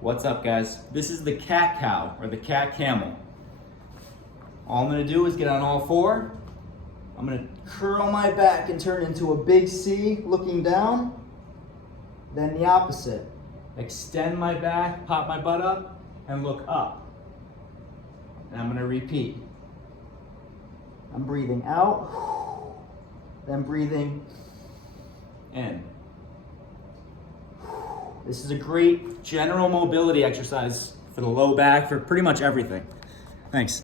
What's up, guys? This is the cat cow or the cat camel. All I'm gonna do is get on all four. I'm gonna curl my back and turn into a big C looking down. Then the opposite. Extend my back, pop my butt up, and look up. And I'm gonna repeat. I'm breathing out, then breathing in. This is a great general mobility exercise for the low back, for pretty much everything. Thanks.